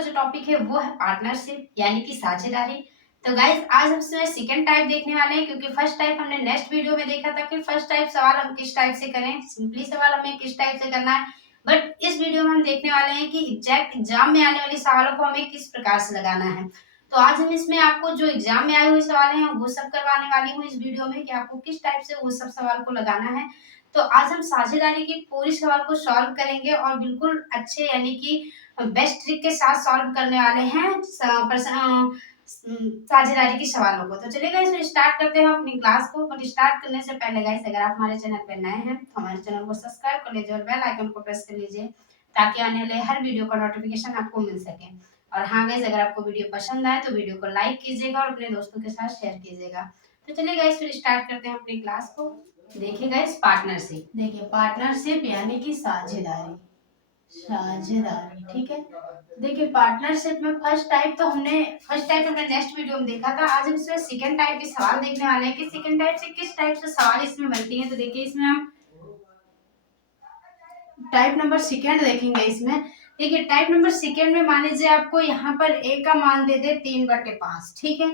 का जो टॉपिक है वो है पार्टनरशिप यानी कि साझेदारी। तो गाइस आज हम इसमें सेकंड टाइप देखने वाले हैं, क्योंकि फर्स्ट टाइप हमने नेक्स्ट वीडियो में देखा था कि फर्स्ट टाइप सवाल हम किस टाइप से करें, सिंपली सवाल हमें किस टाइप से करना है। बट इस वीडियो में हम देखने वाले हैं कि एग्जैक्ट एग्जाम में आने वाले सवालों को हमें किस प्रकार से लगाना है। तो आज हम इसमें आपको जो एग्जाम में आए हुए सवाल हैं वो सब करवाने वाली हूँ इस वीडियो में, कि आपको किस टाइप से वो सब सवाल को लगाना है। तो आज हम साझेदारी की पूरी सवाल को सॉल्व करेंगे और बिल्कुल अच्छे यानी कि बेस्ट ट्रिक के साथ सॉल्व करने वाले हैं साझेदारी के सवालों को। तो चलिए गाइस स्टार्ट करते हैं अपनी क्लास को। बट स्टार्ट करने से पहले गाइस अगर आप हमारे चैनल पर नए हैं तो हमारे चैनल को सब्सक्राइब कर लीजिए और बेल आइकन को प्रेस कर लीजिए, ताकि आने वाले हर वीडियो का नोटिफिकेशन आपको मिल सके। और हाँ गाइस, अगर आपको वीडियो पसंद आए तो वीडियो को लाइक कीजिएगा और अपने दोस्तों के साथ शेयर कीजिएगा। तो चलिए गाइस फिर स्टार्ट करते हैं अपनी क्लास को। देखिए गाइस पार्टनरशिप, देखिए पार्टनरशिप यानी कि साझेदारी, साझेदारी ठीक है। देखिए पार्टनरशिप में फर्स्ट टाइप हमने नेक्स्ट वीडियो में देखा था। आज हम इसमें सेकंड टाइप के सवाल देखने वाले हैं कि सेकंड टाइप से किस टाइप से सवाल इसमें बनती हैं। तो देखिए इसमें हम टाइप नंबर सेकंड देखेंगे। इसमें देखिए टाइप नंबर सेकंड में मान लीजिए आपको यहाँ पर ए का मान दे दे 3/5, ठीक है।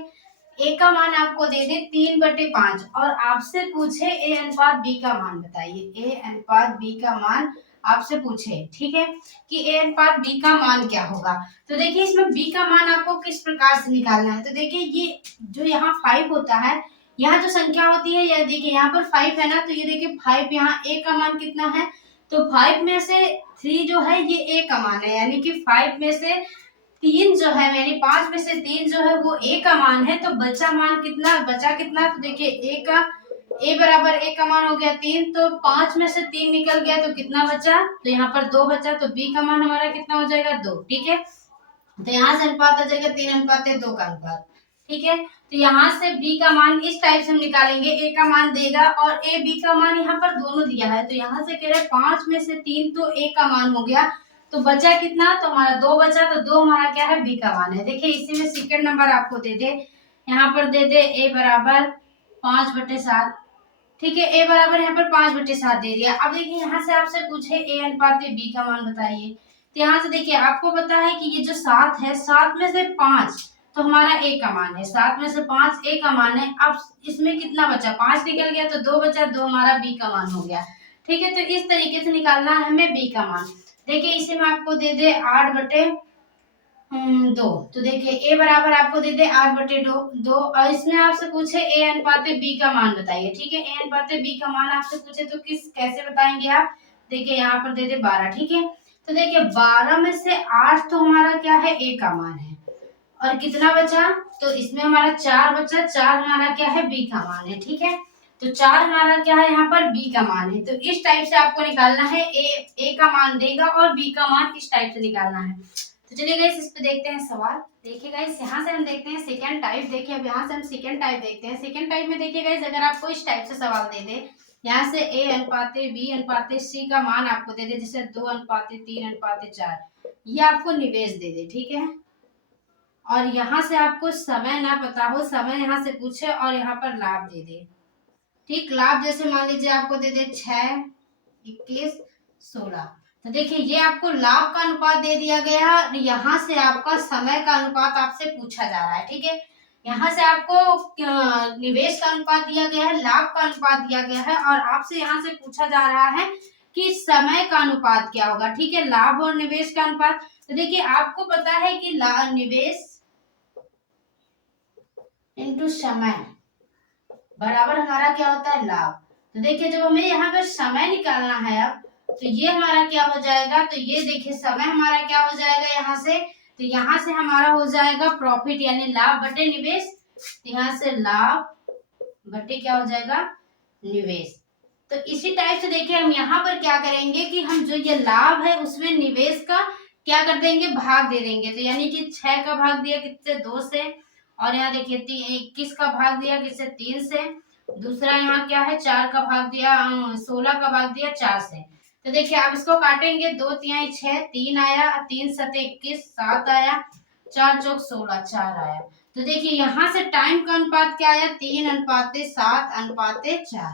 ए का मान आपको दे दे 3/5 और आपसे पूछे ए अनुपात बी का मान बताइए। ए अनुपात बी का मान आपसे पूछे, ठीक है, कि ए अनुपात बी का मान क्या होगा। तो देखिए इसमें बी का मान आपको किस प्रकार से निकालना है। तो देखिए ये जो यहाँ 5 होता है, यहाँ जो संख्या होती है, यह देखिए यहाँ पर 5 है ना, तो ये देखिए 5 यहाँ ए का मान कितना है, तो 5 में से 3 जो है ये ए का मान है, यानी कि 5 में से 3 जो है, यानी 5 में से 3 जो है वो ए का मान है। तो बचा मान कितना, बचा कितना, तो देखिए ए बराबर ए का मान हो गया 3, तो 5 में से 3 निकल गया तो कितना बचा, तो यहाँ पर 2 बचा, तो बी का मान हमारा कितना हो जाएगा 2, ठीक है। तो यहाँ से अनुपात आ जाएगा 3:2 का अनुपात, ठीक है। तो यहाँ से बी का मान इस टाइप से हम निकालेंगे, ए का मान देगा और ए बी का मान यहाँ पर दोनों दिया है, तो यहाँ से कह रहे 5 में से 3 तो ए का मान हो गया, तो बचा कितना, तो हमारा 2 बचा, तो 2 हमारा क्या है बी का मान है। देखिए इसी में सेकंड नंबर आपको दे दे, यहाँ पर दे दे ए बराबर 5/7, ठीक है। ए बराबर यहाँ पर 5/7 दे दिया। अब देखिए यहाँ से आपसे पूछे ए अनुपात बी का मान बताइए, तो यहाँ से देखिए आपको पता है कि ये जो 7 है, 7 में से 5 तो हमारा ए का मान है, 7 में से 5 ए का मान है। अब इसमें कितना बचा, 5 निकल गया, तो 2 बचा, 2 हमारा बी का मान हो गया, ठीक है। तो इस तरीके से निकालना है हमें बी का मान। देखिए इसे मैं आपको दे दे 8/2, तो देखिए ए बराबर आपको दे दे 8/2 और इसमें आपसे पूछे ए अनुपात बी का मान बताइए, ठीक है। ए अनुपात बी का मान आपसे पूछे तो कैसे बताएंगे आप। देखिए यहाँ पर दे दे 12, ठीक है। तो देखिए 12 में से 8 तो हमारा क्या है ए का मान है, और कितना बचा, तो इसमें हमारा 4 बचा, 4 हमारा क्या है बी का मान है, ठीक है। तो 4 हमारा क्या है यहाँ पर बी का मान है। तो इस टाइप से आपको निकालना है, ए का मान देगा और बी का मान इस टाइप से निकालना है। तो चलिए गाइस इस पे देखते हैं सवाल। देखिए गाइस यहाँ से हम देखते हैं सेकंड टाइप। देखिए अब यहाँ से हम सेकंड टाइप देखते हैं। सेकंड टाइप में देखिए गाइस अगर आपको इस टाइप से सवाल दे दे, यहाँ से ए अनुपात बी अनुपात सी का मान आपको दे दे, जैसे 2:3:4, ये आपको निवेश दे दे, ठीक है। और यहाँ से आपको समय ना पता हो, समय यहाँ से पूछे और यहाँ पर लाभ दे दे, ठीक। लाभ जैसे मान लीजिए आपको दे दे 6, 21, 16, तो देखिए ये आपको लाभ का अनुपात दे दिया गया है। यहाँ से आपका समय का अनुपात आपसे पूछा जा रहा है, ठीक है। यहाँ से आपको निवेश का अनुपात दिया गया है, लाभ का अनुपात दिया गया है, और आपसे यहाँ से पूछा जा रहा है कि समय का अनुपात क्या होगा, ठीक है, लाभ और निवेश का अनुपात। तो देखिए आपको पता है कि निवेश इंटू समय बराबर हमारा क्या होता है लाभ। तो देखिए जब हमें यहाँ पर समय निकालना है अब, तो ये हमारा क्या हो जाएगा, तो ये देखिए समय हमारा क्या हो जाएगा यहाँ से, तो यहाँ से हमारा हो जाएगा प्रॉफिट यानी लाभ बटे निवेश, तो यहाँ से लाभ बटे क्या हो जाएगा निवेश। तो इसी टाइप से देखिए हम यहाँ पर क्या करेंगे कि हम जो ये लाभ है उसमें निवेश का क्या कर देंगे, भाग दे देंगे। तो यानी कि 6 का भाग दिया किससे, 2 से, और यहाँ देखिए 21 का भाग दिया किससे, 3 से। दूसरा यहाँ क्या है, 4 का भाग दिया 16 का भाग दिया 4 से। तो देखिए आप इसको काटेंगे, 2 तिहाई 6, 3 आया, 3 सते 21, 7 आया, 4 चौक 16, 4 आया। तो देखिए यहाँ से टाइम का अनुपात क्या आया, 3:7:4।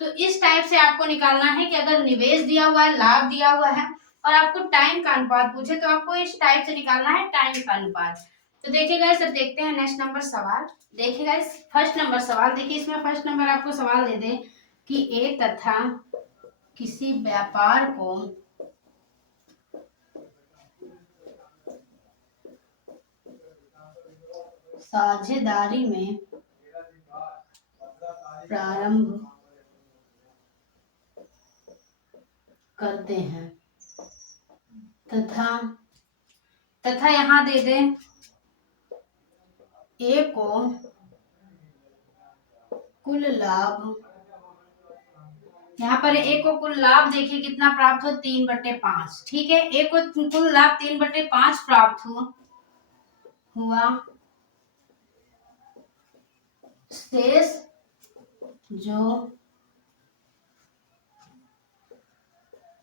तो इस टाइप से आपको निकालना है कि अगर निवेश दिया हुआ है, लाभ दिया हुआ है और आपको टाइम का अनुपात पूछे तो आपको इस टाइप से निकालना है, टाइम का अनुपात। तो देखिए गाइस, अब देखते हैं नेक्स्ट नंबर सवाल। देखिए गाइस, फर्स्ट नंबर सवाल देखिए, इसमें फर्स्ट नंबर आपको सवाल दे दे कि ए तथा किसी व्यापार को साझेदारी में प्रारंभ करते हैं तथा तथा यहाँ दे दे ए को कुल लाभ, यहाँ पर ए को कुल लाभ देखिए कितना प्राप्त हो, 3/5। ठीक है, ए को कुल लाभ 3/5 प्राप्त हुआ। शेष जो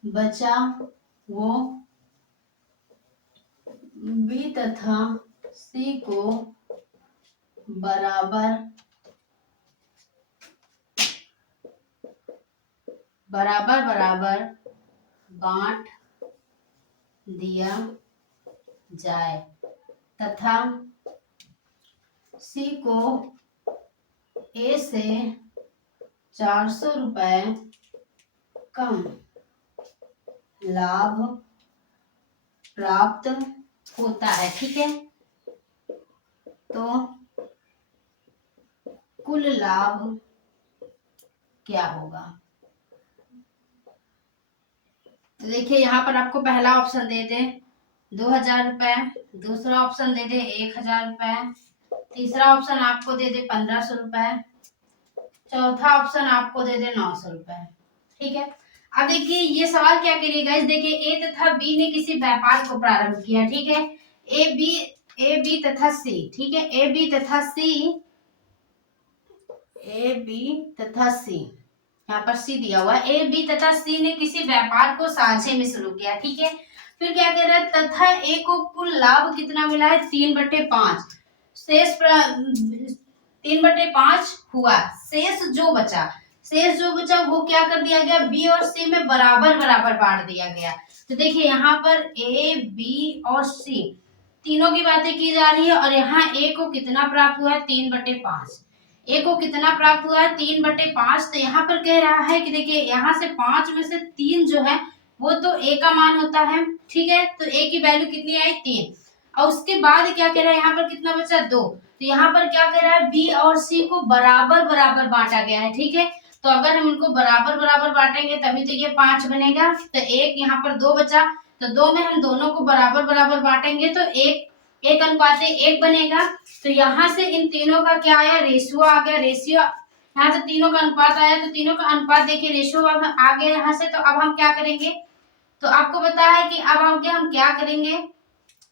बचा वो बी तथा सी को बराबर बराबर बराबर बांट दिया जाए तथा सी को ए से 400 रुपए कम लाभ प्राप्त होता है। ठीक है, तो कुल लाभ क्या होगा? तो देखिए यहाँ पर आपको पहला ऑप्शन दे दे 2000 रुपए, दूसरा ऑप्शन दे दे 1000 रुपए, तीसरा ऑप्शन आपको दे दे 1500 रुपए, चौथा ऑप्शन आपको दे दे 900 रुपए। ठीक है, अब देखिए ये सवाल क्या करिएगा, इस देखिए ए तथा बी ने किसी व्यापार को प्रारंभ किया। ठीक है, ए बी तथा सी, ठीक है, ए बी तथा सी, यहाँ पर सी दिया हुआ है, ए बी तथा सी ने किसी व्यापार को साझे में शुरू किया। ठीक है, फिर क्या कह रहा है, तथा ए को कुल लाभ कितना मिला है, 3/5। शेष 3/5 हुआ, शेष जो बचा वो क्या कर दिया गया, बी और सी में बराबर बराबर बांट दिया गया। तो देखिए यहाँ पर ए बी और सी तीनों की बातें की जा रही है और यहाँ ए को कितना प्राप्त हुआ है, 3/5। ए को कितना प्राप्त हुआ है, 3/5। तो यहाँ पर कह रहा है कि देखिए यहाँ से 5 में से 3 जो है वो तो ए का मान होता है। ठीक है, तो ए की वैल्यू कितनी आई, 3। और उसके बाद क्या कह रहा है, यहाँ पर कितना बचा, 2। तो यहाँ पर क्या कह रहा है, बी और सी को बराबर बराबर बांटा गया है। ठीक है, तो अगर हम इनको बराबर बराबर बांटेंगे तभी तो ये 5 बनेगा। तो एक यहाँ पर 2 बचा, तो 2 में हम दोनों को बराबर बराबर बांटेंगे तो एक अनुपात 1 बनेगा। तो यहाँ से इन तीनों का क्या आया, रेशियो आ गया। रेशियो यहाँ से तीनों का अनुपात आया, तो तीनों का अनुपात देखिए रेशियो आ गया यहाँ से। तो अब हम क्या करेंगे, तो आपको पता है कि अब आगे हम क्या करेंगे।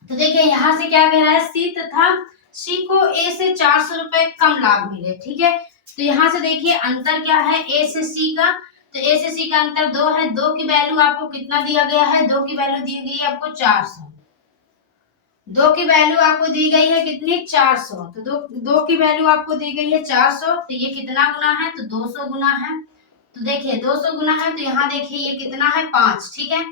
तो देखिए यहाँ से क्या कह रहा है, सी तथा सी को ए से 400 रुपए कम लाभ मिले। ठीक है, तो यहाँ से देखिए अंतर क्या है, ए से सी का, तो ए से सी का अंतर 2 है। 2 की वैल्यू आपको कितना दिया गया है, 2 की वैल्यू दी गई है आपको 400। 2 की वैल्यू आपको दी गई है कितनी, 400। तो दो की वैल्यू आपको दी गई है 400, तो ये कितना गुना है, तो 200 गुना है। तो देखिए 200 गुना है, तो यहाँ देखिए ये कितना है, 5। ठीक है,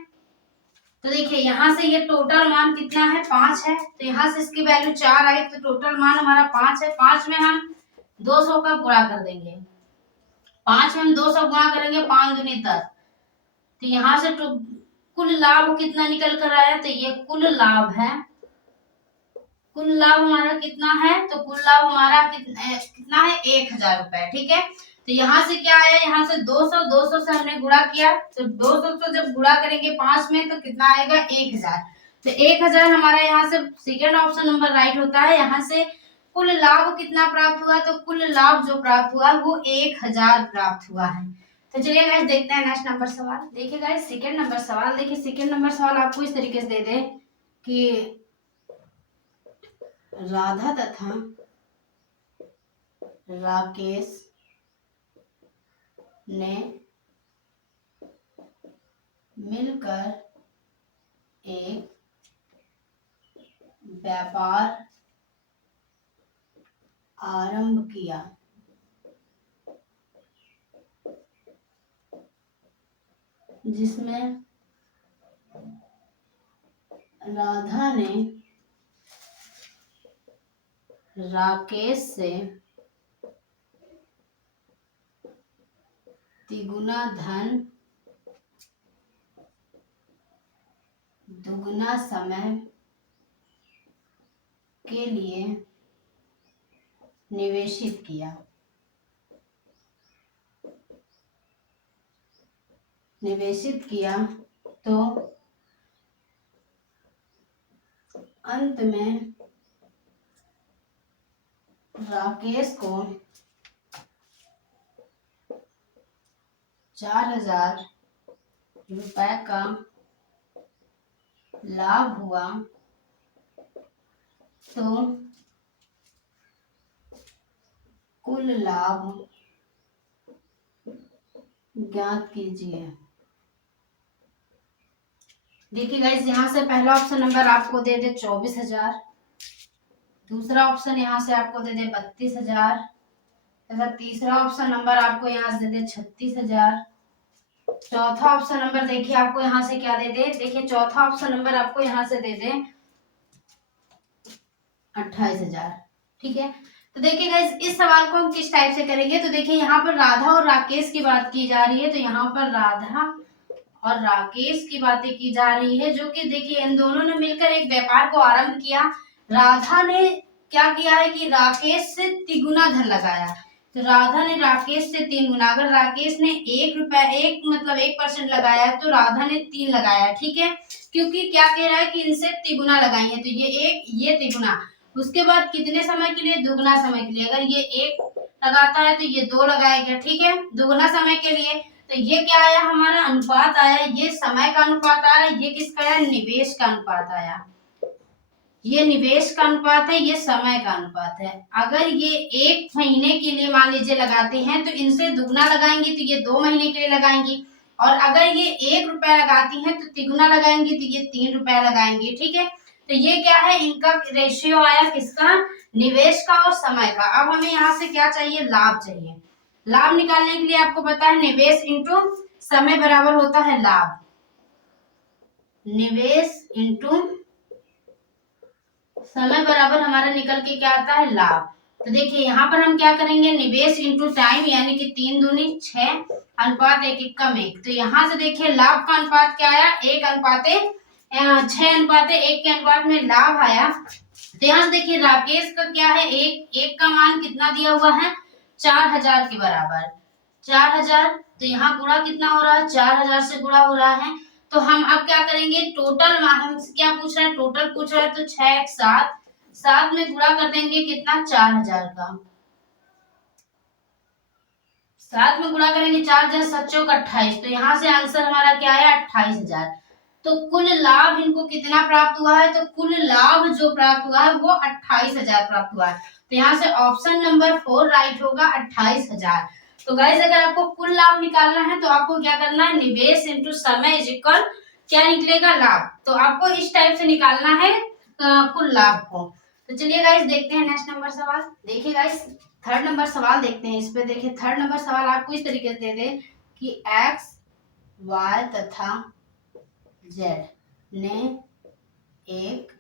तो देखिए यहाँ से ये टोटल मान कितना है, 5 है। तो यहाँ से इसकी वैल्यू 4 आई, तो टोटल मान हमारा 5 है। 5 में हम 200 का गुणा कर देंगे, 5 में हम 200 गुणा करेंगे, 5 दूनी 10। तो यहाँ से कुल लाभ कितना निकल कर आया, तो ये कुल लाभ है। कुल लाभ हमारा कितना है, तो कुल लाभ हमारा कितना है, 1000 रुपए। ठीक है, तो यहाँ से क्या आया, यहाँ से 200 से हमने गुणा किया, तो 200 से जब गुणा करेंगे 5 में तो कितना आएगा, 1000। तो 1000 हमारा यहाँ से सेकेंड ऑप्शन नंबर राइट होता है। यहाँ से कुल लाभ कितना प्राप्त हुआ, तो कुल लाभ जो प्राप्त हुआ वो 1000 प्राप्त हुआ है। तो चलिए गाइस देखते हैं नेक्स्ट नंबर सवाल। देखिए गाइस सेकेंड नंबर सवाल, देखिए सेकेंड नंबर सवाल आपको इस तरीके से दे दे कि राधा तथा राकेश ने मिलकर एक व्यापार आरंभ किया जिसमें राधा ने राकेश से तिगुना धन दुगुना समय के लिए निवेशित किया। तो अंत में राकेश को 4,000 रुपए का लाभ हुआ। तो कुल लाभ ज्ञात कीजिए। देखिए गाइस, यहाँ से पहला ऑप्शन नंबर आपको दे दे 24,000, दूसरा ऑप्शन यहाँ से आपको दे दे 32,000 तथा तीसरा ऑप्शन नंबर आपको यहाँ से दे दे 36,000। चौथा ऑप्शन नंबर देखिए आपको यहाँ से क्या दे दे, देखिए चौथा ऑप्शन नंबर आपको यहाँ से दे दे 28,000। ठीक है, तो देखिए गाइस, इस सवाल को हम किस टाइप से करेंगे। तो देखिए यहाँ पर राधा और राकेश की बात की जा रही है, तो यहाँ पर राधा और राकेश की बातें की जा रही है, जो कि देखिए इन दोनों ने मिलकर एक व्यापार को आरंभ किया। राधा ने क्या किया है कि राकेश से तिगुना धन लगाया, तो राधा ने राकेश से 3 गुना। अगर राकेश ने 1% लगाया है तो राधा ने 3 लगाया, ठीक है, क्योंकि क्या कह रहा है कि इनसे तिगुना लगाएंगे, तो ये तिगुना, उसके बाद कितने समय के लिए, दुगना समय के लिए। अगर ये 1 लगाता है तो ये 2 लगाएगा, ठीक है, दुगना समय के लिए। तो ये क्या आया, हमारा अनुपात आया, ये समय का अनुपात आया, ये किसका आया, निवेश का अनुपात आया। ये निवेश का अनुपात है, ये समय का अनुपात है। अगर ये 1 महीने के लिए मान लीजिए लगाते हैं तो इनसे दुगना लगाएंगे तो ये 2 महीने के लिए लगाएंगी, और अगर ये 1 रुपया लगाती हैं तो तिगुना लगाएंगे तो ये 3 रुपया लगाएंगे, ठीक है। तो ये क्या है, इनका रेशियो आया किसका, निवेश का और समय का। अब हमें यहाँ से क्या चाहिए, लाभ चाहिए। लाभ निकालने के लिए आपको पता है निवेश इंटू समय बराबर होता है लाभ, निवेश इंटू समय बराबर हमारा निकल के क्या आता है, लाभ। तो देखिए यहाँ पर हम क्या करेंगे, निवेश इंटू टाइम, यानी कि 3 दूनी 6 अनुपात 1 कम 1। तो यहाँ से देखिए लाभ का अनुपात क्या आया, 6:1 के अनुपात में लाभ आया। तो यहाँ से देखिए राकेश का क्या है, एक का मान कितना दिया हुआ है, 4,000 के बराबर, 4,000। तो यहाँ गुणा कितना हो रहा है, 4,000 से गुणा हो रहा है। तो हम अब क्या करेंगे, टोटल हमसे क्या पूछ रहा है, टोटल पूछ रहा है, तो 6 7 7 में गुणा कर देंगे कितना, 4,000 का, 7 में गुणा करेंगे, 4,000 7 चौक 28। तो यहाँ से आंसर हमारा क्या आया, 28,000। तो कुल लाभ इनको कितना प्राप्त हुआ है, तो कुल लाभ जो प्राप्त हुआ है वो 28,000 प्राप्त हुआ है। तो यहाँ से ऑप्शन नंबर 4 राइट होगा, 28,000। तो गाइस, अगर आपको कुल लाभ निकालना है तो आपको क्या करना है, निवेश इंटू समय इज इक्वल क्या निकलेगा, लाभ। तो आपको इस टाइप से निकालना है कुल लाभ को। तो चलिए गाइस देखते हैं नेक्स्ट नंबर सवाल। देखिए गाइस, थर्ड नंबर सवाल देखते हैं। इस पे देखिए थर्ड नंबर सवाल आपको इस तरीके से दे दे कि एक्स वाई तथा जेड ने एक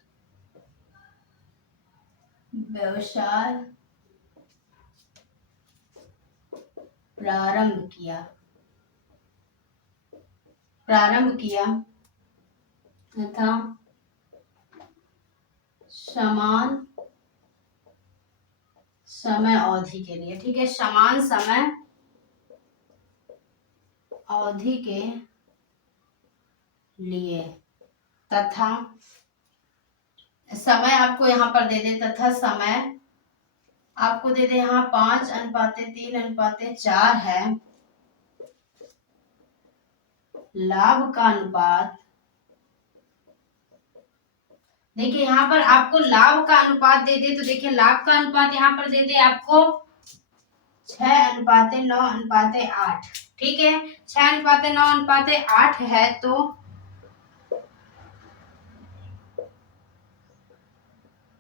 व्यवसाय प्रारंभ किया तथा समान समय अवधि के लिए, ठीक है, समान समय अवधि के लिए, तथा समय आपको यहाँ पर दे दे, तथा समय आपको दे दे यहाँ 5:3:4 है। लाभ का अनुपात, देखिए यहाँ पर आपको लाभ का अनुपात दे दे, तो देखिए लाभ का अनुपात यहाँ पर दे दे आपको 6:9:8, ठीक है, 6:9:8 है। तो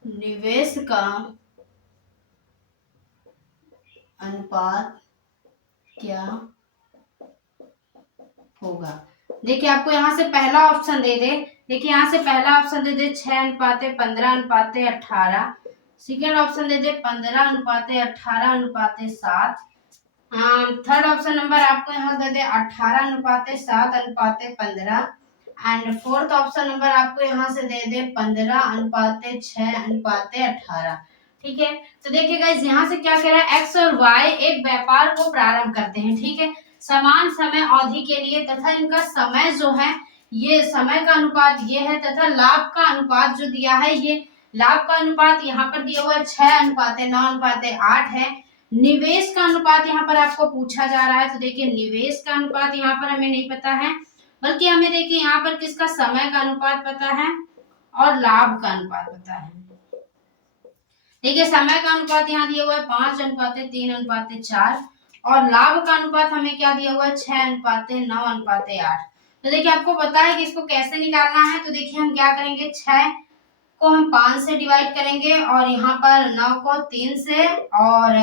निवेश का अनुपात क्या होगा। देखिए आपको यहाँ से पहला ऑप्शन दे दे देखिए यहाँ से पहला ऑप्शन दे दे 6:15:18, सेकेंड ऑप्शन दे दे 15:18:7, थर्ड ऑप्शन नंबर आपको यहाँ दे दे 18:7:15 एंड फोर्थ ऑप्शन नंबर आपको यहाँ से दे दे 15:6:18। ठीक है, तो देखिए गाइस यहाँ से क्या कह रहा है, एक्स और वाई एक व्यापार को प्रारंभ करते हैं, ठीक है, समान समय अवधि के लिए, तथा इनका समय जो है, ये समय का अनुपात ये है, तथा लाभ का अनुपात जो दिया है, ये लाभ का अनुपात यहाँ पर दिया हुआ है 6:9:8 है। निवेश का अनुपात यहाँ पर आपको पूछा जा रहा है, तो देखिए निवेश का अनुपात यहाँ पर हमें नहीं पता है, बल्कि हमें देखिए यहाँ पर किसका, समय का अनुपात पता है और लाभ का अनुपात पता है। देखिए समय का अनुपात यहाँ दिया हुआ है 5:3:4 और लाभ का अनुपात हमें क्या दिया हुआ है 6:9:8। तो देखिए आपको पता है कि इसको कैसे निकालना है, तो देखिए हम क्या करेंगे, 6 को हम 5 से डिवाइड करेंगे और यहाँ पर 9 को 3 से और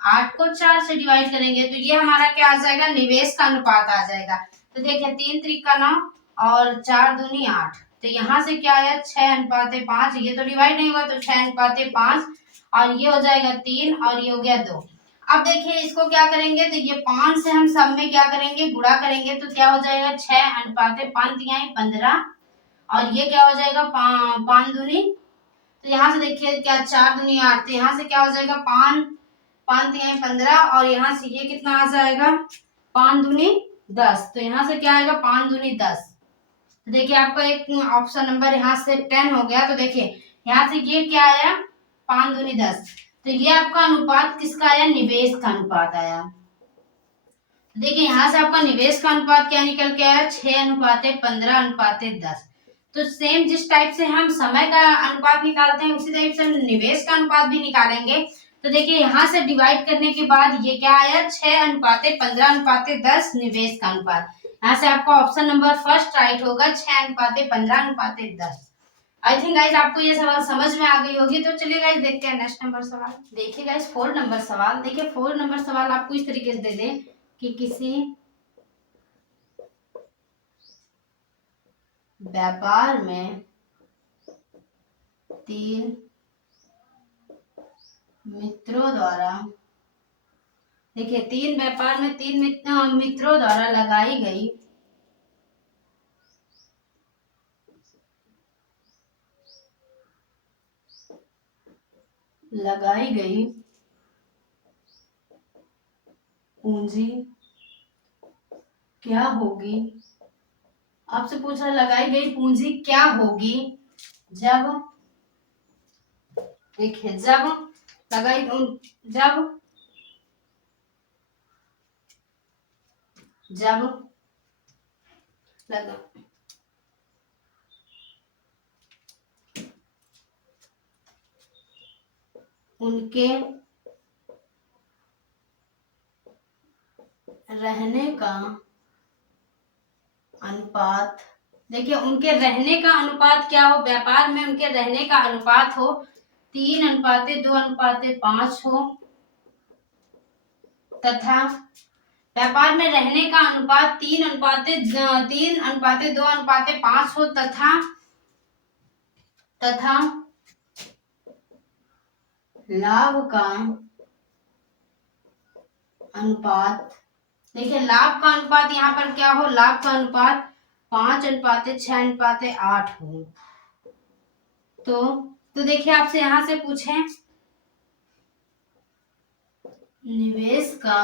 8 को 4 से डिवाइड करेंगे, तो ये हमारा क्या आ जाएगा, निवेश का अनुपात आ जाएगा। तो देखिए 3 त्रिका 9 और 4 दूनी 8, तो यहाँ से क्या आया 6:5, ये तो डिवाइड नहीं हुआ, तो 6:5 और ये हो जाएगा 3 और ये हो गया 2। अब देखिए इसको क्या करेंगे, तो ये 5 से हम सब में क्या करेंगे, गुणा करेंगे, तो क्या हो जाएगा 6:5 और ये क्या हो जाएगा 5 दूनी, तो यहाँ से देखिए क्या 4 दूनी 8, तो यहाँ से क्या हो जाएगा 5 15 और यहाँ से ये कितना आ जाएगा 5 दूनी 10, तो यहाँ से क्या आएगा 5 दूनी 10। तो देखिए आपका एक ऑप्शन नंबर यहाँ से 10 हो गया, तो देखिए यहाँ से ये क्या आया 5 दूनी 10, तो ये आपका अनुपात किसका आया, निवेश का अनुपात आया। देखिए यहाँ से आपका निवेश का अनुपात क्या निकल के आया 6:15:10। तो सेम जिस टाइप से हम समय का अनुपात निकालते हैं उसी टाइप से हम निवेश का अनुपात भी निकालेंगे। तो देखिए यहाँ से डिवाइड करने के बाद ये क्या आया 6:15:10 निवेश का अनुपात। यहाँ से आपका ऑप्शन नंबर फर्स्ट राइट होगा 6:15:10। आई थिंक गाइज आपको ये सवाल समझ में आ गई होगी। तो चलिए गाइज देखते हैं नेक्स्ट नंबर सवाल। देखिए गाइज 4 नंबर सवाल। देखिए 4 नंबर सवाल आपको इस तरीके से दे दे कि किसी व्यापार में 3 मित्रों द्वारा, देखिए 3 व्यापार में 3 मित्रों द्वारा लगाई गई पूंजी क्या होगी। आपसे पूछा लगाई गई पूंजी क्या होगी जब, देखिए जब लगाई जब लगा उनके रहने का अनुपात, देखिए उनके रहने का अनुपात क्या हो, व्यापार में उनके रहने का अनुपात हो 3:2:5 हो, तथा व्यापार में रहने का अनुपात 3:2:5 हो, तथा लाभ का अनुपात, देखिए लाभ का अनुपात यहाँ पर क्या हो, लाभ का अनुपात 5:6:8 हो। तो देखिए आपसे यहाँ से पूछे निवेश का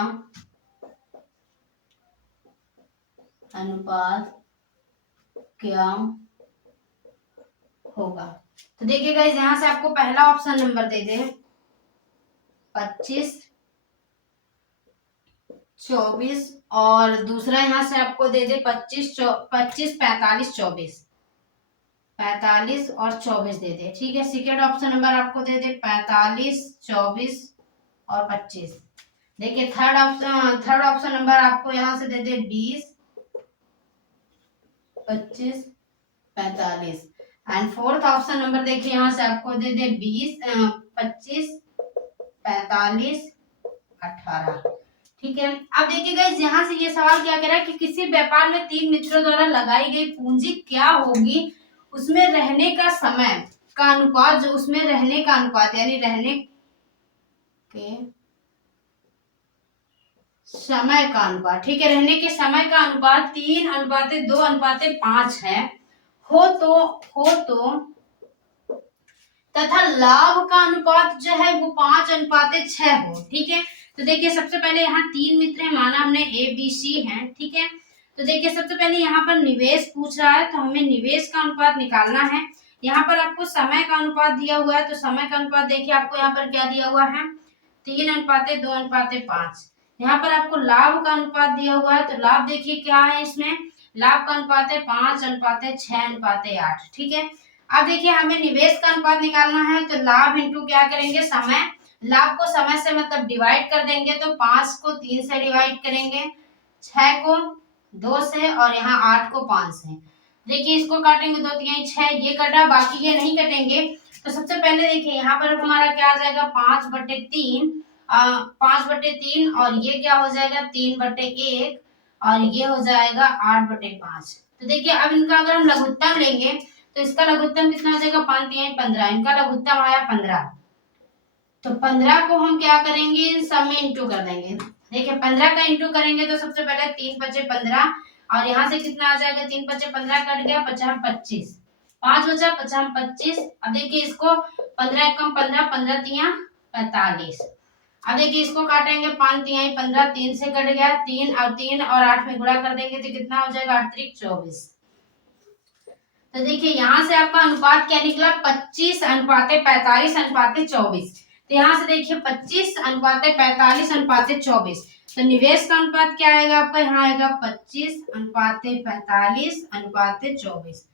अनुपात क्या होगा। तो देखिए गाइस यहाँ से आपको पहला ऑप्शन नंबर दे दे 25:24 और दूसरा यहाँ से आपको दे दे 45:24 और 24 दे दे, ठीक है। सेकेंड ऑप्शन नंबर आपको दे दे 45:24 और 25। देखिए थर्ड ऑप्शन नंबर आपको यहाँ से दे दे 20:25:45 एंड फोर्थ ऑप्शन नंबर देखिए यहाँ से आपको दे दे 20:25:45:18, ठीक है। अब देखिए गाइस यहाँ से ये सवाल क्या कह रहा है कि किसी व्यापार में 3 मित्रों द्वारा लगाई गई पूंजी क्या होगी उसमें रहने का समय का अनुपात, जो उसमें रहने का अनुपात यानी रहने के समय का अनुपात, ठीक है, रहने के समय का अनुपात 3:2:5 है, हो तो तथा लाभ का अनुपात जो है वो 5:6 हो, ठीक है। तो देखिए सबसे पहले यहाँ 3 मित्र है, माना हमने ए बी सी है, ठीक है। तो देखिए सबसे पहले यहाँ पर निवेश पूछ रहा है, तो हमें निवेश का अनुपात निकालना है। यहाँ पर आपको समय का अनुपात दिया हुआ है, तो समय का अनुपात देखिए आपको यहाँ पर क्या दिया हुआ है, 3:2:5। यहाँ पर आपको लाभ का अनुपात दिया हुआ है, तो लाभ देखिए क्या है, इसमें लाभ का अनुपात है 5:6:8, ठीक है। अब देखिए हमें निवेश का अनुपात निकालना है, तो लाभ इंटू क्या करेंगे, समय, लाभ को समय से मतलब डिवाइड कर देंगे, तो 5 को 3 से डिवाइड करेंगे, 6 को 2 से और यहाँ 8 को 5 से। देखिए इसको काटेंगे 2 3 6, ये कटा, बाकी ये नहीं कटेंगे। तो सबसे पहले देखिए यहाँ पर हमारा क्या आ जाएगा, 5/3, 5/3, और ये क्या हो जाएगा 3/1, और ये हो जाएगा 8/5। तो देखिए अब इनका अगर हम लघुत्तम लेंगे तो इसका लघुत्तम कितना हो जाएगा, 5 3 15, इनका लघुत्तम आया 15। तो 15 को हम क्या करेंगे, इन सब में इंटू कर देंगे। देखिए 15 का इंटू करेंगे तो सबसे पहले 3×5 = 15, और यहाँ से कितना आ जाएगा, 3×5 कट गया, 5×25, 5 बचा, 5×25। अब देखिए इसको 15 कम 15, 15 तिया 45। अब देखिए इसको काटेंगे, 5 तिहाई 15, 3 से कट गया, 3 और 8 में गुणा कर देंगे तो कितना हो जाएगा, 8×3 = 24। तो देखिए यहाँ से आपका अनुपात क्या निकला, 25:45:24। तो यहाँ से देखिए 25:45:24। तो निवेश का अनुपात क्या आएगा आपका, यहाँ आएगा 25:45:24।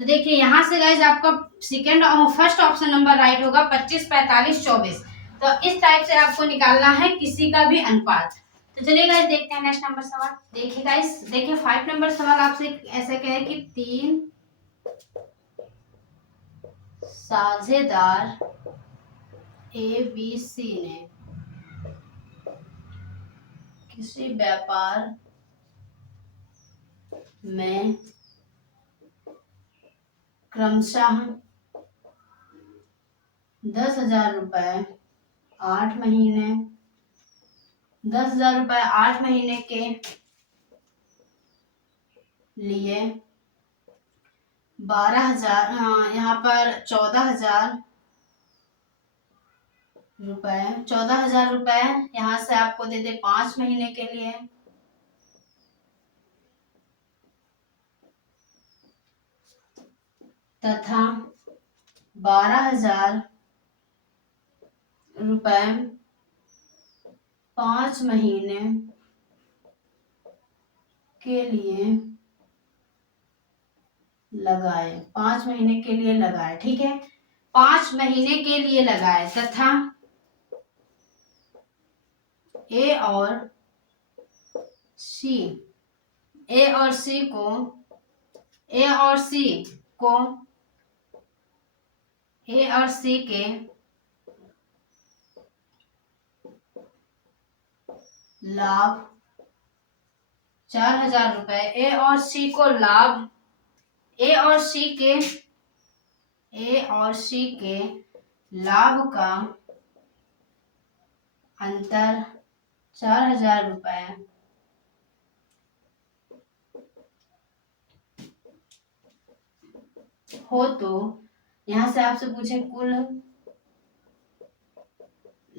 तो देखिए यहाँ से गाइस आपका सेकंड और फर्स्ट ऑप्शन नंबर राइट होगा, 25:45:24। तो इस टाइप से आपको निकालना है किसी का भी अनुपात। तो चलिए गाइस देखते हैं नेक्स्ट नंबर सवाल। देखिए गाइस, देखिए 5 नंबर सवाल आपसे ऐसा कहे कि 3 साझेदार ए बी सी ने किसी व्यापार में क्रमशः 10,000 रुपए 8 महीने, 10,000 रुपए 8 महीने के लिए 12,000, यहाँ पर 14,000 रुपए, 14,000 रुपए यहाँ से आपको दे दे 5 महीने के लिए, तथा 12,000 रुपए 5 महीने के लिए लगाए, 5 महीने के लिए लगाए, ठीक है, 5 महीने के लिए लगाए, तथा ए और सी, ए और सी को, ए और सी को, ए और सी के लाभ 4,000 रुपए, ए और सी को लाभ, ए और सी के, ए और सी के लाभ का अंतर 4,000 रुपए हो तो यहां से आपसे पूछे कुल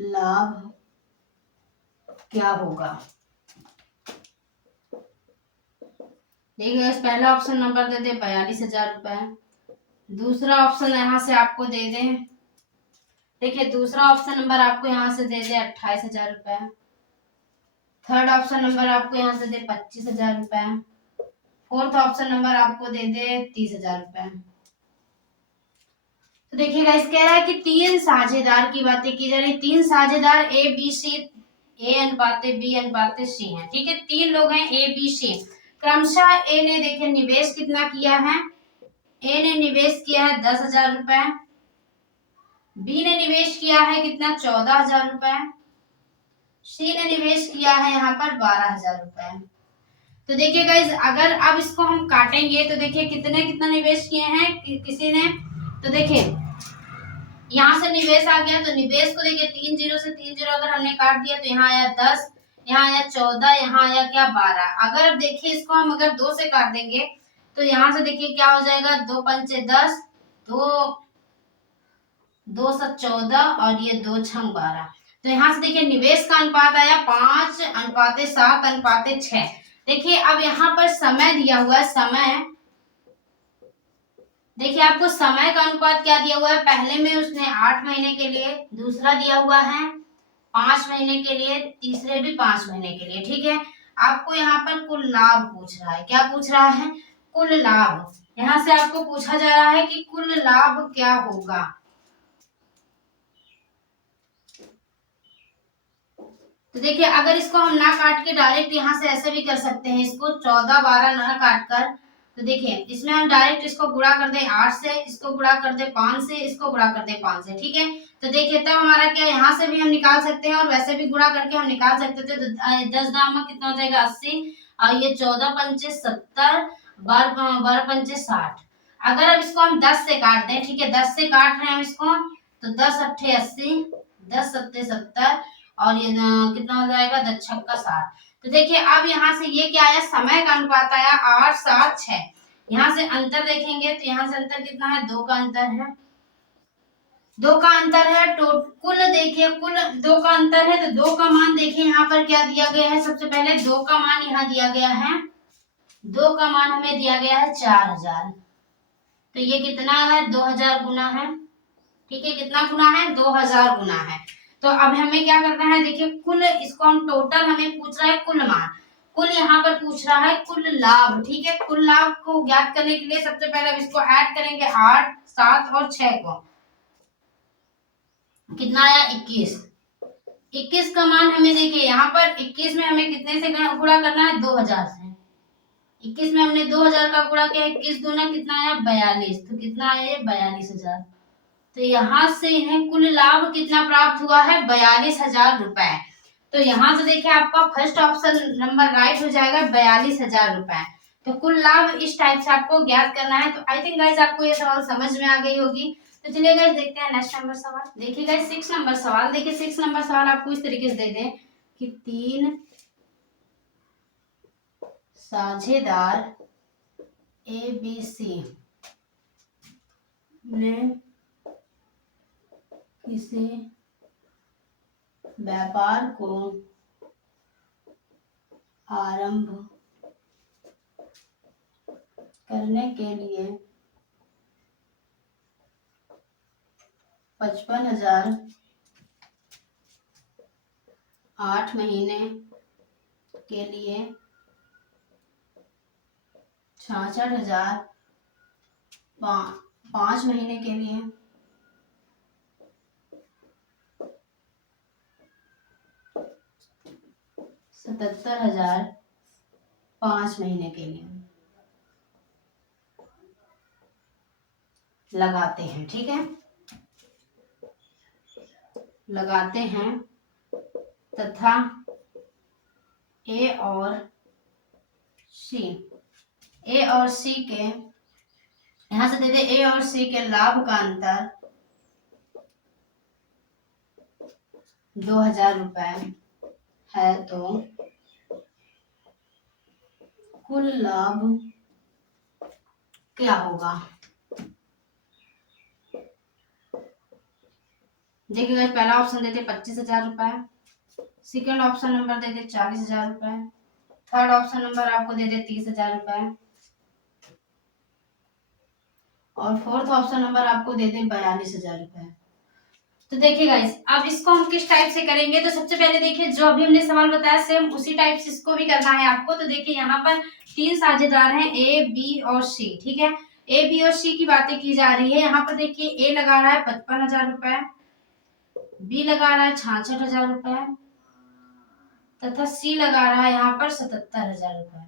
लाभ क्या होगा। देखिए पहला ऑप्शन नंबर दे दे 42,000 रुपए, दूसरा ऑप्शन यहाँ से आपको दे दे, देखिए दूसरा ऑप्शन नंबर आपको यहाँ से दे दे 28,000 रुपए, थर्ड ऑप्शन नंबर आपको यहाँ से दे 25,000 रुपए, फोर्थ ऑप्शन नंबर आपको दे दे 30,000 रुपए। तो देखिएगा इस कह रहा है कि 3 साझेदार की बातें की जा रही, 3 साझेदार A B C, A अनुपाते B अनुपाते सी हैं, ठीक है, 3 लोग हैं ए बी सी। क्रमशः ए ने देखिए निवेश कितना किया है, ए ने निवेश किया है 10,000 रुपए, बी ने निवेश किया है कितना 14,000 रुपए, सी ने निवेश किया है यहाँ पर 12,000 रुपए। तो देखिए गाइज, अगर अब इसको हम काटेंगे तो देखिए कितना निवेश किए हैं किसी ने। तो देखिए यहाँ से निवेश आ गया, तो निवेश को देखिए 3 जीरो से 3 जीरो अगर हमने काट दिया तो यहाँ आया 10, यहाँ आया 14, यहाँ आया क्या 12। अगर अब देखिए इसको हम अगर 2 से काट देंगे तो यहाँ से देखिए क्या हो जाएगा, 2 पंचे 10, 2 7 14 और ये 2 6 12। तो यहाँ से देखिए निवेश का अनुपात आया 5:7:6। देखिए अब यहाँ पर समय दिया हुआ है, समय देखिए आपको समय का अनुपात क्या दिया हुआ है, पहले में उसने 8 महीने के लिए, दूसरा दिया हुआ है 5 महीने के लिए, तीसरे भी 5 महीने के लिए। ठीक है, आपको यहाँ पर कुल लाभ पूछ रहा है। क्या पूछ रहा है? कुल लाभ। यहाँ से आपको पूछा जा रहा है कि कुल लाभ क्या होगा। तो देखिए अगर इसको हम ना काट के डायरेक्ट यहाँ से ऐसे भी कर सकते हैं, इसको 14 12 ना काट कर, तो देखिए इसमें हम डायरेक्ट इसको गुणा कर दे 8 से, इसको गुणा कर दे 5 से, इसको गुणा कर दे 5 से। ठीक है, तो देखिए तब हमारा क्या, यहाँ से भी हम निकाल सकते हैं और वैसे भी गुणा करके हम निकाल सकते थे। तो 10 दाम में कितना हो जाएगा 80, और ये 14 पंचे 70, 12 पंचे 60। अगर अब इसको हम 10 से काट दें, ठीक है 10 से काट रहे हैं हम इसको, तो 10 अट्ठे 80, 10 सत्ते 70, और ये कितना हो जाएगा 10 छक्का 60। तो देखिए अब यहाँ से ये क्या आया, समय का अनुपात आया 8 7 6। यहाँ से अंतर देखेंगे तो यहाँ से अंतर कितना है, 2 का अंतर है, 2 का अंतर है। तो कुल देखिए कुल 2 का अंतर है, तो 2 का मान देखिए यहाँ पर क्या दिया गया है। सबसे पहले 2 का मान यहाँ दिया गया है, 2 का मान हमें दिया गया है 4000। तो ये कितना है, 2000 गुना है। ठीक है, कितना गुना है, 2000 गुना है। तो अब हमें क्या करना है, देखिए कुल, इसको हम टोटल, हमें पूछ रहा है कुल मान, कुल यहाँ पर पूछ रहा है कुल लाभ। ठीक है, कुल लाभ को ज्ञात करने के लिए सबसे पहले अब इसको ऐड करेंगे 8 7 और 6 को, कितना आया 21। 21 का मान हमें देखिए यहाँ पर 21 में हमें कितने से गुणा करना है, 2000 से। 21 में हमने 2000 का गुणा किया, 21 दूना कितना आया 42, तो कितना आया 42,000। तो यहाँ से इन्हें कुल लाभ कितना प्राप्त हुआ है, 42,000 रुपए। तो यहाँ से देखिए आपका फर्स्ट ऑप्शन नंबर राइट हो जाएगा, 42,000 रुपए। तो कुल लाभ इस टाइप से आपको ज्ञात करना है। तो आई थिंक गाइस आपको ये सवाल समझ में आ गई होगी। तो चलिए गाइस देखते हैं नेक्स्ट नंबर सवाल। देखिए गाइस 6 नंबर सवाल, देखिए 6 नंबर सवाल आपको इस तरीके से दे दें कि 3 साझेदार ABC ने किसी व्यापार को आरंभ करने के लिए 55,000, 8 महीने के लिए 66,000, 5 महीने के लिए 77,000, 5 महीने के लिए लगाते हैं। ठीक है, लगाते हैं तथा ए और सी के, यहां से दे दे ए और सी के लाभ का अंतर 2,000 रुपए है, तो कुल लाभ क्या होगा। देखिए पहला ऑप्शन देते 25,000 रुपए, सेकंड ऑप्शन नंबर दे दे 40,000 रुपए, थर्ड ऑप्शन नंबर आपको दे दे 30,000 रुपए, और फोर्थ ऑप्शन नंबर आपको दे दे 42,000 रुपए। तो देखिए गाइस अब इसको हम किस टाइप से करेंगे। तो सबसे पहले देखिए जो अभी हमने सवाल बताया सेम उसी टाइप से इसको भी करना है आपको। तो देखिए यहाँ पर 3 साझेदार हैं A B और C। ठीक है, A B और C की बातें की जा रही है। यहाँ पर देखिए A लगा रहा है 55,000 रुपए, B लगा रहा है 66,000 रुपए, तथा C लगा रहा है यहाँ पर 77,000 रुपए।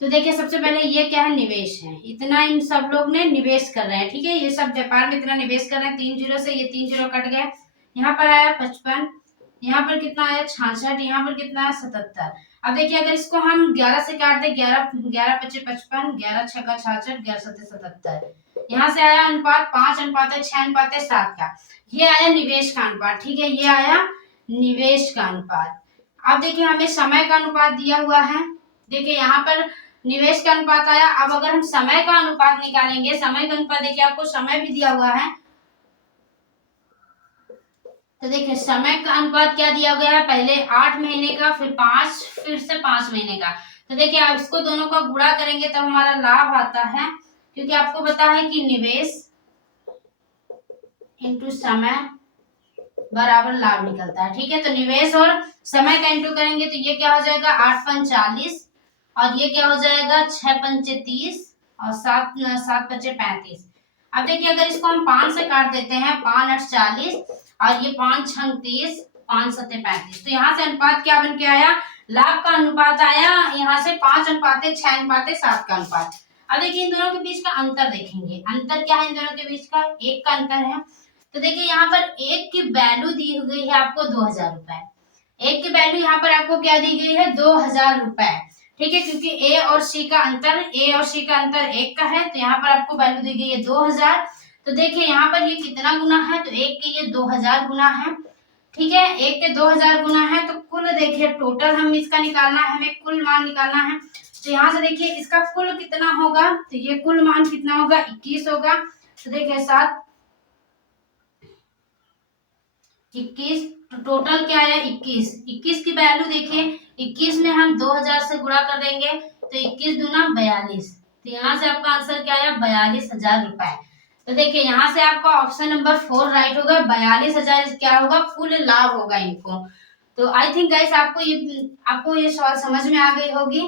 तो देखिए सबसे पहले ये क्या है, निवेश है, इतना इन सब लोग ने निवेश कर रहे हैं। ठीक है, ये सब व्यापार में इतना निवेश कर रहे हैं। 3 जीरो से ये 3 जीरो कट गए, यहाँ पर आया 55, यहाँ पर कितना आया 66, यहाँ पर कितना है 77। अब देखिए अगर इसको हम 11 से काट दे, 11 11 पच्चीस 55, 11 छक्का 66, 11 सत्ते 77, यहाँ से आया अनुपात 5 अनुपात 6 अनुपात 7 का, ये आया निवेश का अनुपात। ठीक है, ये आया निवेश का अनुपात। अब देखिए हमें समय का अनुपात दिया हुआ है, देखिए यहाँ पर निवेश का अनुपात आया। अब अगर हम समय का अनुपात निकालेंगे, समय का अनुपात देखिए आपको समय भी दिया हुआ है, तो देखिए समय का अनुपात क्या दिया गया है, पहले 8 महीने का, फिर 5, फिर से 5 महीने का। तो देखिए आप इसको दोनों का गुणा करेंगे तब हमारा लाभ आता है, क्योंकि आपको पता है कि निवेश इंटू समय बराबर लाभ निकलता है। ठीक है, तो निवेश और समय का इंटू करेंगे तो ये क्या हो जाएगा 8 पंच 40, और ये क्या हो जाएगा 6 पंचे 30, और 7 पचे 35। अब देखिए अगर इसको हम 5 से काट देते हैं, 5 8 40, और ये 5 6 30, 5 7 35, तो यहाँ से अनुपात क्या बन के आया, लाभ का अनुपात आया, यहाँ से 5 अनुपात 6 अनुपात 7 का अनुपात। अब देखिए इन दोनों के बीच का अंतर देखेंगे, अंतर क्या है इन दोनों के बीच का, 1 का अंतर है। तो देखिए यहाँ पर एक की वैल्यू दी गई है आपको 2000 रुपए, एक की वैल्यू यहाँ पर आपको क्या दी गई है 2000 रुपए। ठीक है, क्योंकि ए और सी का अंतर, ए और सी का अंतर 1 का है, तो यहाँ पर आपको वैल्यू दी गई है 2000। तो देखिए यहाँ पर ये कितना गुना है, तो एक के ये 2000 गुना है। ठीक है, एक के 2000 गुना है, तो कुल देखिए टोटल हम इसका निकालना है, हमें कुल मान निकालना है। तो यहाँ से देखिए इसका कुल कितना होगा, तो ये कुल मान कितना होगा 21 होगा। तो देखिए 7 21, तो टोटल क्या आया 21, 21 की वैल्यू देखिए 21 में हम 2000 से गुणा कर देंगे, तो 21 दूना 42, तो यहाँ से आपका आंसर क्या आया 42,000 रुपए। तो देखिए यहाँ से आपका ऑप्शन नंबर 4 राइट होगा, 42,000 क्या होगा, कुल लाभ होगा इनको। तो आई थिंक गाइस आपको ये सवाल समझ में आ गई होगी।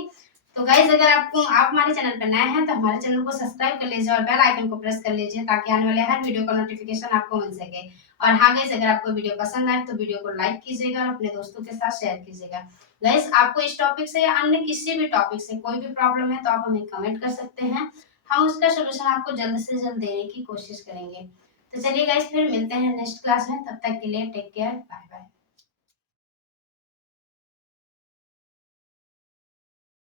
तो गाइस अगर आप हमारे चैनल पर नए हैं तो हमारे चैनल को सब्सक्राइब कर लीजिए और बेल आइकन को प्रेस कर लीजिए, ताकि आने वाले हर वीडियो का नोटिफिकेशन आपको मिल सके। और हाँ गाइस, अगर आपको वीडियो पसंद आए तो वीडियो को लाइक कीजिएगा और अपने दोस्तों के साथ शेयर कीजिएगा। गाइस आपको इस टॉपिक से या अन्य किसी भी टॉपिक से कोई भी प्रॉब्लम है तो आप हमें कमेंट कर सकते हैं, हम उसका सोल्यूशन आपको जल्द से जल्द देने की कोशिश करेंगे। तो चलिए गाइस फिर मिलते हैं नेक्स्ट क्लास में, तब तक के लिए टेक केयर, बाय बाय।